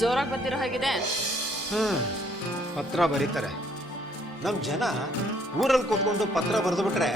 ಜೋರಾಗಿ ಬಂದಿರೋ ಹಾಗಿದೆ. ಪತ್ರ ಬರೀತಾರೆ. ನಮ್ಮ ಜನ ಊರಲ್ಲಿ ಕೂತ್ಕೊಂಡು ಪತ್ರ ಬರೆದು ಬಿಟ್ರೆ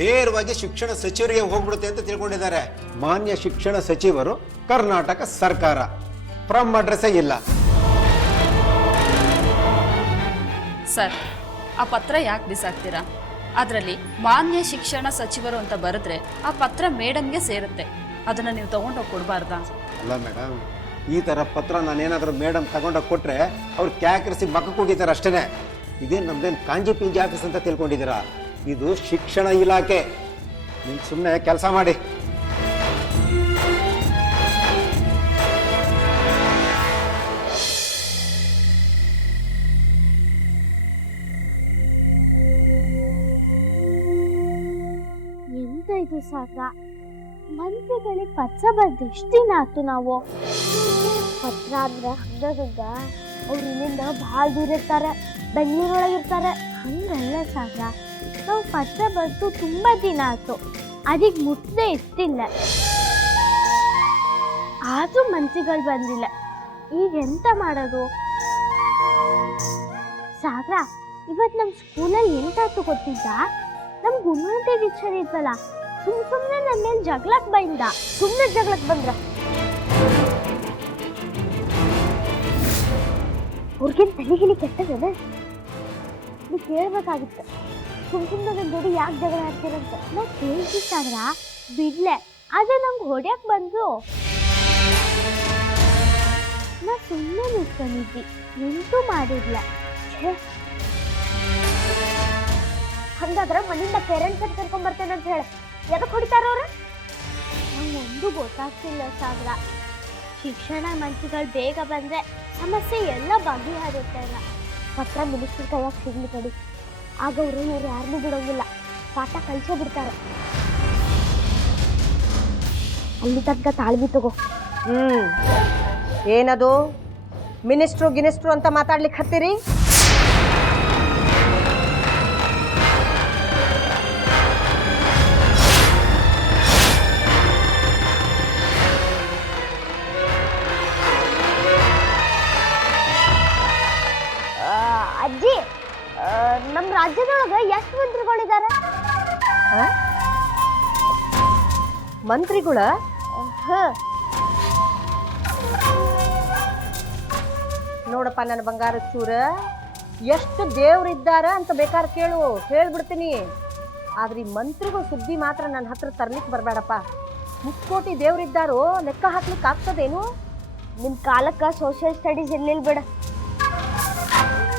ನೇರವಾಗಿ ಶಿಕ್ಷಣ ಸಚಿವರಿಗೆ ಹೋಗ್ಬಿಡುತ್ತೆ ಅಂತ ತಿಳ್ಕೊಂಡಿದ್ದಾರೆ. ಮಾನ್ಯ ಶಿಕ್ಷಣ ಸಚಿವರು ಕರ್ನಾಟಕ ಸರ್ಕಾರ, ಫ್ರಮ್ ಅಡ್ರೆಸ್ಸೇ ಇಲ್ಲ. ಸರ್, ಆ ಪತ್ರ ಯಾಕೆ ಬಿಸಾಕ್ತೀರಾ? ಅದರಲ್ಲಿ ಮಾನ್ಯ ಶಿಕ್ಷಣ ಸಚಿವರು ಅಂತ ಬರೆದ್ರೆ ಆ ಪತ್ರ ಮೇಡಮ್ಗೆ ಸೇರುತ್ತೆ. ಅದನ್ನು ನೀವು ತಗೊಂಡೋಗಿ ಕೊಡಬಾರ್ದಾ? ಅಲ್ಲ ಮೇಡಮ್, ಈ ಥರ ಪತ್ರ ನಾನೇನಾದರೂ ಮೇಡಮ್ ತಗೊಂಡೋಗಿ ಕೊಟ್ಟರೆ ಅವ್ರು ಕ್ಯಾಕರಿಸಿ ಮಕ್ಕಕ್ಕೆ ಹೋಗಿದ್ದಾರೆ ಅಷ್ಟೇ. ಇದೇನು ನಮ್ದೇನು ಕಾಂಜಿ ಪಿಂಜಿ ಆಫೀಸ್ ಅಂತ ತಿಳ್ಕೊಂಡಿದ್ದೀರಾ? ಇದು ಶಿಕ್ಷಣ ಇಲಾಖೆ. ನೀವು ಸುಮ್ಮನೆ ಕೆಲಸ ಮಾಡಿ. ಎಂತ ಇದು ಸಾಕ? ಮಂತ್ರಿಗಳಿಗೆ ಪತ್ರ ಬರ್ದು ಎಷ್ಟು ದಿನ ಆಯ್ತು ನಾವು? ಪತ್ರ ಅಂದ್ರೆ ಹಂಗ ಅವ್ರು ಇಲ್ಲಿಂದ ಭಾಳ ದೂರ ಇರ್ತಾರೆ, ಬೆಂಗಳೂರೊಳಗಿರ್ತಾರೆ. ಹಂಗಲ್ಲ ಸಾಕ, ನಾವು ಪತ್ರ ಬರ್ದು ತುಂಬ ದಿನ ಆಯ್ತು, ಅದಕ್ಕೆ ಮುಟ್ಟದೆ ಇಷ್ಟಿಲ್ಲ. ಆದರೂ ಮಂತ್ರಿಗಳು ಬಂದಿಲ್ಲ. ಈಗ ಎಂತ ಮಾಡೋದು? ಸಾಗರ, ಇವತ್ತು ನಮ್ಮ ಸ್ಕೂಲಲ್ಲಿ ಎಂತಾಯ್ತು ಗೊತ್ತಿದ್ದ? ನಮ್ಮ ಗುಣವಂತೆ ಟೀಚರ್ ಇದ್ವಲ್ಲ, ಸುಮ್ಮನೆ ನನ್ನ ಮೇಲೆ ಜಗಳಕ್ಕೆ ಬೈಂದ. ಸುಮ್ಮನೆ ಜಗಳಕ್ಕೆ ಬಂದ್ರ ಅವ್ರಿಗೇನು ತಲೆಗಿಲಿ ಕೆಟ್ಟದ? ನೀವು ಕೇಳ್ಬೇಕಾಗಿತ್ತು, ಸುಮ್ಮನೆ ನನ್ನ ಜೋಡಿ ಯಾಕೆ ಜಗಳ ಆಡ್ತೀರಂತ. ನಾ ಕೇಳ್ತಿತ್ತಾದ್ರ ಬಿಡ್ಲೆ, ಆದ್ರೆ ನಂಗೆ ಹೊಡ್ಯಕ್ಕೆ ಬಂದ್ರು. ನಾ ಸುಮ್ಮನೆ ನಿಂತ್ಕೊಂಡಿದ್ದಿ, ಎಂತೂ ಮಾಡಿರ್ಲ. ಹಂಗಾದ್ರೆ ಮನೆಯಿಂದ ಪೇರೆಂಟ್ಸ್ ಅಂತ ಕರ್ಕೊಂಡ್ ಬರ್ತೇನೆ ಅಂತ ಹೇಳಿ ಎದಕ್ಕೆ ಹೊಡಿತಾರ ಅವ್ರ? ನಂಗೆ ಒಂದು ಗೊತ್ತಾಗ್ತಿಲ್ಲ ಸಾಗರ. ಶಿಕ್ಷಣ ಮಂತ್ರಿಗಳು ಬೇಗ ಬಂದ್ರೆ ಸಮಸ್ಯೆ ಎಲ್ಲ ಬಗೆಹರುತ್ತೆ. ಪತ್ರ ಮಿನಿಸ್ಟರ್ ಕೈಯಾಗ ಸಿಗ್ಲಿ ಕಡಿ, ಆಗ ಅವರು ಇವ್ರು ಯಾರನ್ನೂ ಬಿಡೋಂಗಿಲ್ಲ, ಪಾಠ ಕಲಿಸೇ ಬಿಡ್ತಾರೆ. ಅಲ್ಲಿ ತನಕ ತಾಳ್ಬಿ ತಗೋ. ಏನದು ಮಿನಿಸ್ಟ್ರು ಗಿನಿಸ್ಟ್ರು ಅಂತ ಮಾತಾಡ್ಲಿಕ್ಕೆ ಹತ್ತೀರಿ? ಅಜ್ಜಿ, ನಮ್ಮ ರಾಜ್ಯದೊಳಗೆ ಎಷ್ಟು ಮಂತ್ರಿಗಳಿದ್ದಾರೆ? ಮಂತ್ರಿಗಳ? ನೋಡಪ್ಪ ನನ್ನ ಬಂಗಾರ ಚೂರ, ಎಷ್ಟು ದೇವ್ರಿದ್ದಾರ ಅಂತ ಬೇಕಾದ್ರೆ ಕೇಳು, ಹೇಳ್ಬಿಡ್ತೀನಿ. ಆದ್ರೆ ಈ ಮಂತ್ರಿಗಳ ಸುದ್ದಿ ಮಾತ್ರ ನನ್ನ ಹತ್ರ ತರ್ಲಿಕ್ಕೆ ಬರಬೇಡಪ್ಪ. ಮುಕ್ಕೋಟಿ ದೇವ್ರಿದ್ದಾರೋ ಲೆಕ್ಕ ಹಾಕ್ಲಿಕ್ಕೆ ಆಗ್ತದೇನು? ನಿಮ್ಮ ಕಾಲಕ್ಕೆ ಸೋಷಿಯಲ್ ಸ್ಟಡೀಸ್ ಇರ್ಲಿಲ್ಲ ಬಿಡ.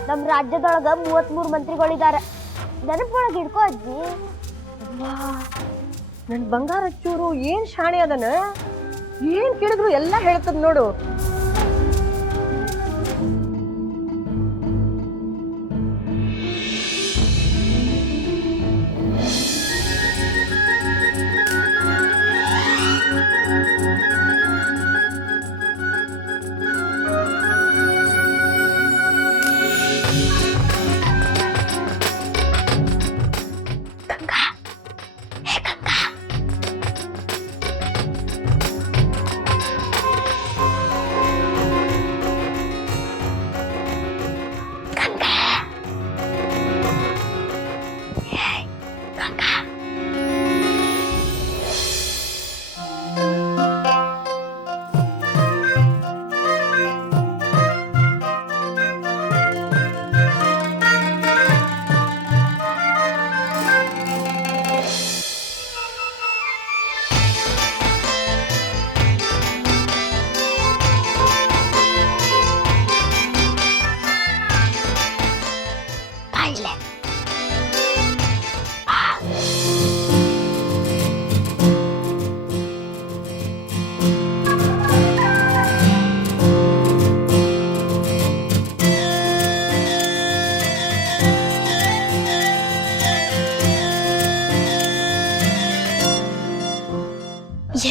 ನಮ್ಮ ರಾಜ್ಯದೊಳಗೆ 33 ಮಂತ್ರಿಗಳಿದ್ದಾರೆ. ನೆನಪೊಳಗೆ ಹಿಡ್ಕೋ ಅಜ್ಜಿ. ನನ್ನ ಬಂಗಾರ ಚೂರು ಏನ್ ಶಾಣೆ ಅದನ, ಏನ್ ಕೇಳಿದ್ರು ಎಲ್ಲ ಹೇಳ್ತದ ನೋಡು.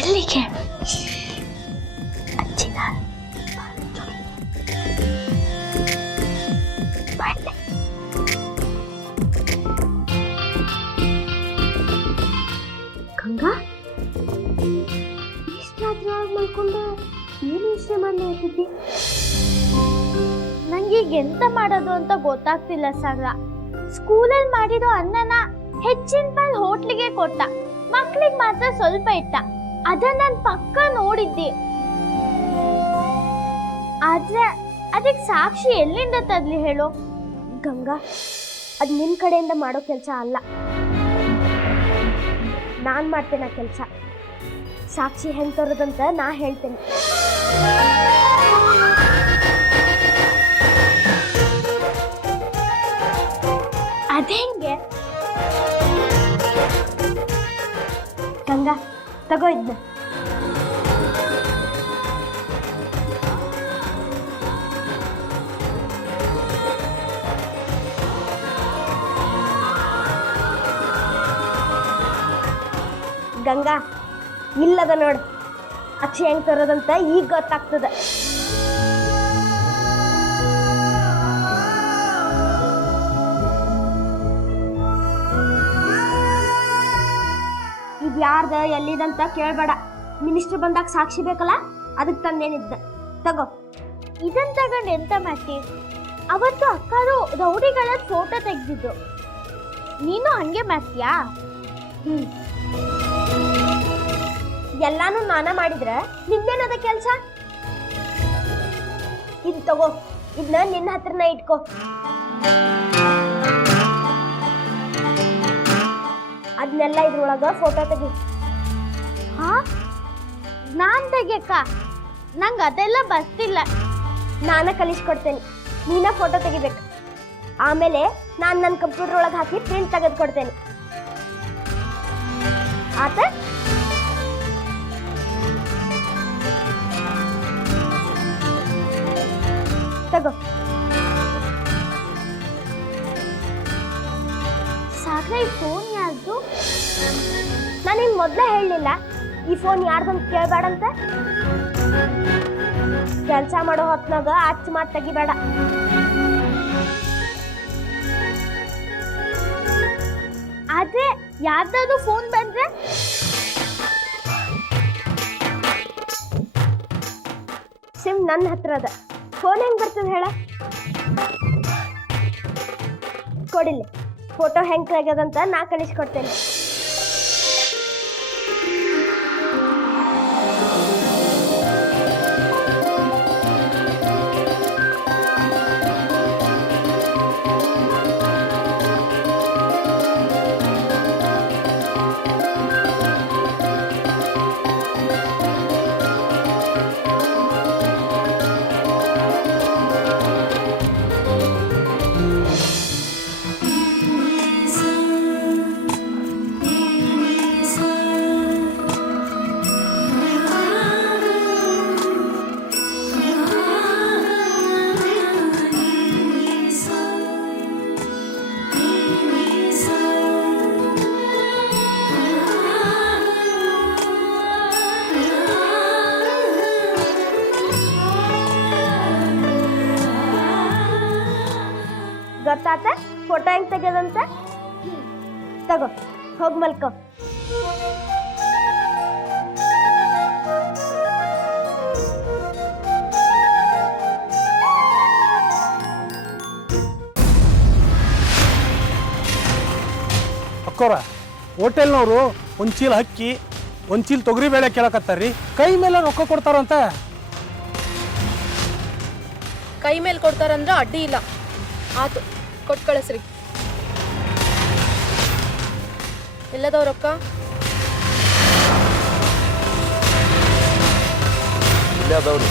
ಎಲ್ಲಿಗೆ? ಗಂಗಾ, ಇಷ್ಟಾದ್ರೂ ಮಲ್ಕೊಂಡ ಏನು ವಿಷಯ ಮಾಡಿ ನಂಗೀಗ ಎಂತ ಮಾಡೋದು ಅಂತ ಗೊತ್ತಾಗ್ತಿಲ್ಲ ಸಾಗರ. ಸ್ಕೂಲಲ್ಲಿ ಮಾಡಿರೋ ಅನ್ನನ ಹೆಚ್ಚಿನ ಪಾಲ್ ಹೋಟ್ಲಿಗೆ ಕೊಟ್ಟ, ಮಕ್ಳಿಗೆ ಮಾತ್ರ ಸ್ವಲ್ಪ ಇಟ್ಟ. ಅದನ್ನ ನಾನು ಪಕ್ಕ ನೋಡಿದ್ದೆ. ಆದ್ರೆ ಅದಕ್ಕೆ ಸಾಕ್ಷಿ ಎಲ್ಲಿಂದ ತರ್ಲಿ ಹೇಳು? ಗಂಗಾ, ಅದು ನಿನ್ ಕಡೆಯಿಂದ ಮಾಡೋ ಕೆಲಸ ಅಲ್ಲ, ನಾನ್ ಮಾಡ್ತೇನೆ ಆ ಕೆಲಸ. ಸಾಕ್ಷಿ ಹೆಂಗ್ ತರೋದಂತ ನಾ ಹೇಳ್ತೇನೆ. ಅದೇಂಗೆ? ಗಂಗಾ, ತಗೋ ಇದ್ನ. ಗಂಗಾ, ಇಲ್ಲದ ನೋಡು, ಅಕ್ಷಿ ಹೆಂಗ್ ತರೋದಂತ ಈಗ ಗೊತ್ತಾಗ್ತದ. ಇದು ಯಾರ್ದ ಎಲ್ಲಿದಂತ ಕೇಳಬೇಡ. ಮಿನಿಸ್ಟರ್ ಬಂದಾಗ ಸಾಕ್ಷಿ ಬೇಕಲ್ಲ, ಅದಕ್ಕೆ ತಂದೇನಿದ್ದ. ತಗೋ. ಇದನ್ನ ತಗೊಂಡು ಎಂತ ಮಾಡ್ತಿ? ಅವತ್ತು ಅಕ್ಕರು ರೌಡಿಗಳ ಫೋಟೋ ತೆಗ್ದಿದ್ದು, ನೀನು ಹಂಗೆ ಮಾಡ್ತೀಯಾ? ಎಲ್ಲಾನು ನಾನ ಮಾಡಿದ್ರೆ ನಿಂದೇನದ ಕೆಲಸ? ಇದು ತಗೋ, ಇದನ್ನ ನಿನ್ನ ಹತ್ರನ ಇಟ್ಕೋ. ಅದನ್ನೆಲ್ಲ ಇದ್ರೊಳಗ ಫೋಟೋ ತೆಗಿ. ಹಾ, ನಾನ್ ತೆಗಿಯಕ್ಕ? ನಂಗೆ ಅದೆಲ್ಲ ಬರ್ತಿಲ್ಲ. ನಾನ ಕಲಿಸ್ಕೊಡ್ತೇನೆ, ನೀನ ಫೋಟೋ ತೆಗಿಬೇಕು. ಆಮೇಲೆ ನಾನು ನನ್ನ ಕಂಪ್ಯೂಟರ್ ಒಳಗೆ ಹಾಕಿ ಪ್ರಿಂಟ್ ತೆಗೆದು ಕೊಡ್ತೇನೆ. ಆತ? ತಗೋ. ಸಾಗ್ರ, ಈ ಫೋನ್ ಯಾರ್ದು? ನಾನು ನಿಂಗೆ ಮೊದಲೇ ಹೇಳಲಿಲ್ಲ ಈ ಫೋನ್ ಯಾರ್ದಂತ ಕೇಳಬೇಡಂತ. ಕೆಲಸ ಮಾಡೋ ಹೊತ್ನಾಗ ಅಚ್ಚ ಮಾತು ತೆಗಿಬೇಡ. ಆದ್ರೆ ಯಾರ್ದಾದ್ರು ಫೋನ್ ಬಂದ್ರೆ ಸಿಮ್ ನನ್ನ ಹತ್ರ ಅದ. ಫೋನ್ ಹೆಂಗ್ ಬರ್ತದೆ ಹೇಳ? ಕೊಡಿಲ್ಲ, ಫೋಟೋ ಹೆಂಗ್ ತೆಗ್ಯದಂತ ನಾ ಕಳಿಸ್ಕೊಡ್ತೇನೆ. ಗೊತ್ತಾತ ಫೋಟೋ ಹೆಂಗ್ ತೆಗೆದಂತ? ತಗೋ, ಹೋಗ್ ಮಲ್ಕೋ. ಅಕ್ಕೋರ, ಹೋಟೆಲ್ನವರು ಒಂದು ಚೀಲ ಅಕ್ಕಿ, ಒಂದು ಚೀಲ ತೊಗರಿ ಬೇಳೆ ಕೇಳಕತ್ತಾರ್ರಿ. ಕೈ ಮೇಲೆ ರೊಕ್ಕ ಕೊಡ್ತಾರಂತ. ಕೈ ಮೇಲೆ ಕೊಡ್ತಾರಂದ್ರೆ ಅಡ್ಡಿ ಇಲ್ಲ, ಆತು ಕೊಟ್ಟು ಕಳಿಸ್ರಿ. ಎಲ್ಲದವ್ ರೊಕ್ಕ? ಇಲ್ಲೇ ಅದಾವ್ರಿ.